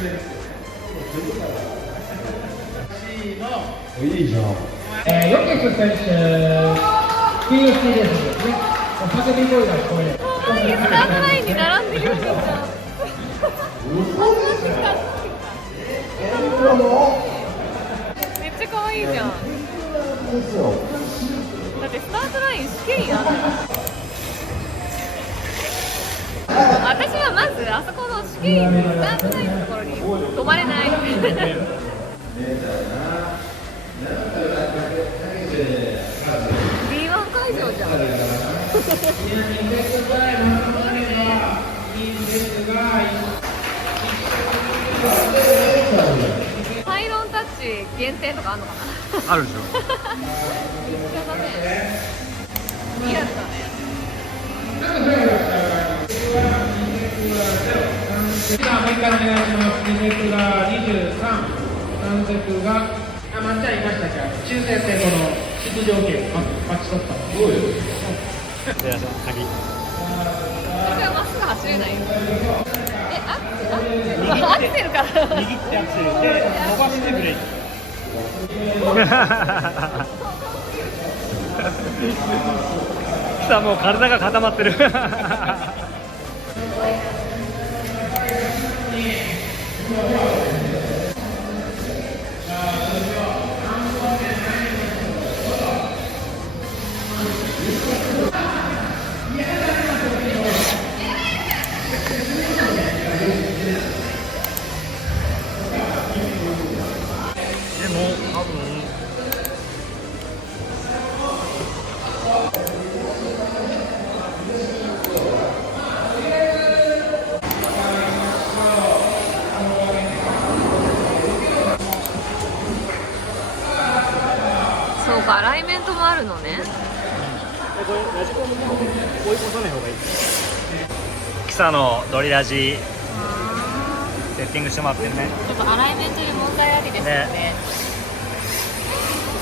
いいじゃん。ヨケス選手、PUC レースですね。叫び声が聞こえる。スタートラインに並んでるんですよ。めっちゃ可愛いじゃん。だってスタートライン試験やん。私はまずあそこの試験スタートラインのところに止まれない。B1 会場じゃん。パイロンタッチ限定とかあるのかな。あるでしょ。めっちゃだね。リアルだね。もう一回お願いします。2節が23、3節がまっちゃんいましたか。抽選でこの出場権勝ち取ったの。どうよ。鍵。僕はまっすぐ走れないよ。アクセルから。握ってアクセルで伸ばしてブレーキ。さあもう体が固まってる。でも多分そうか、アライメントもあるのね。これラジコンも追い越さない方がいい。キサのドリラジセッティングしてもらってるね。ちょっとアライメントで問題ありですよね。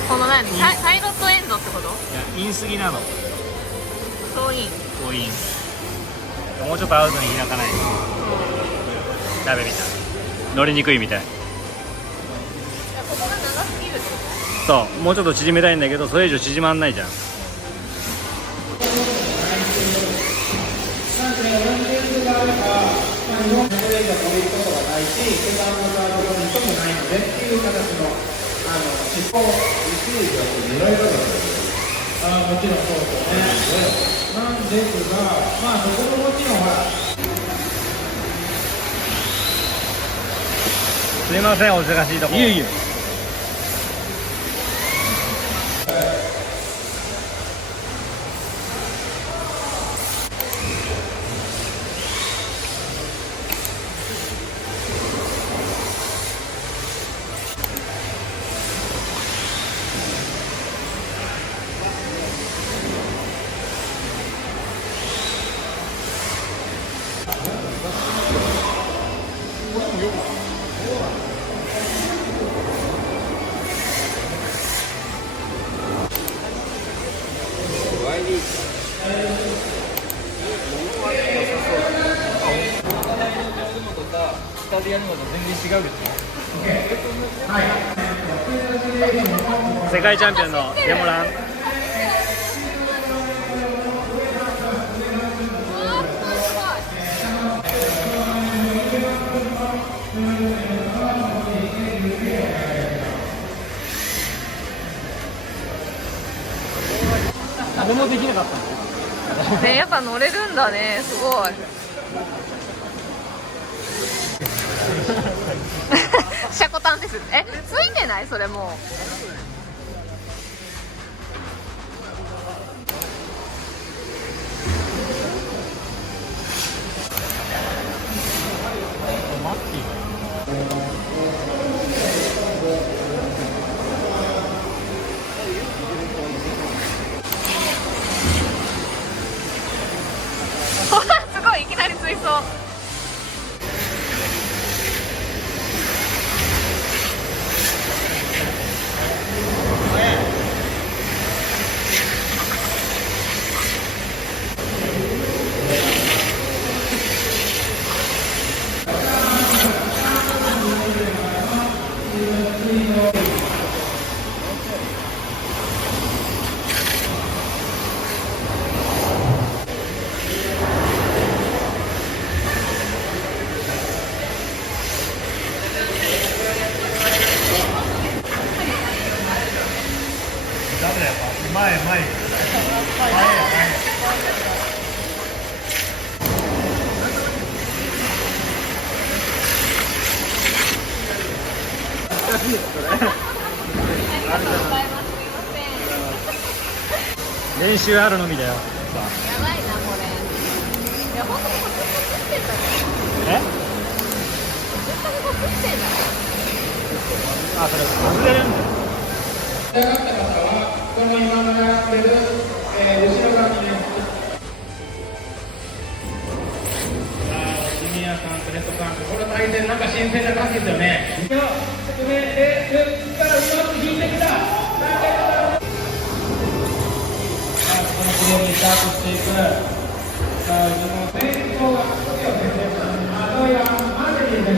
この何、サイドとエンドってこと？いや、インすぎなの。そうイン。こうイン。もうちょっとアウトに開かないとダメみたい。乗りにくいみたい。ここが長すぎるってこそう、もうちょっと縮めたいんだけど、それ以上縮まんないじゃん。もちろんそうですね。なんですが、まあそこももちろんほら。すいません、お忙しいとこ。いえいえ。下でやるのと全然違うでしょ。世界チャンピオンのデモラン。誰もできなかったんだよ。ね、やっぱ乗れるんだね、すごい。シャコタンです。ついてない？それもう。マッキー。すごい、いきなり追走。がとうございます。すいません。練習あるのみだよ。やばいなこれ。いや本当にこっちってんだよ。え？絶対こっちってんだよ。あ、それ外れるんだよ。仕上がった方はこの今のやってる、後ろ側にね。さあ、シミヤさんとレッドカンプ、この対戦なんか新鮮な感じですよね。いくよ、上でからうまく引いてきた。さあ、このプレーにスタートしていく。さあ、先頭が少しは先生。あとはマーティンですね。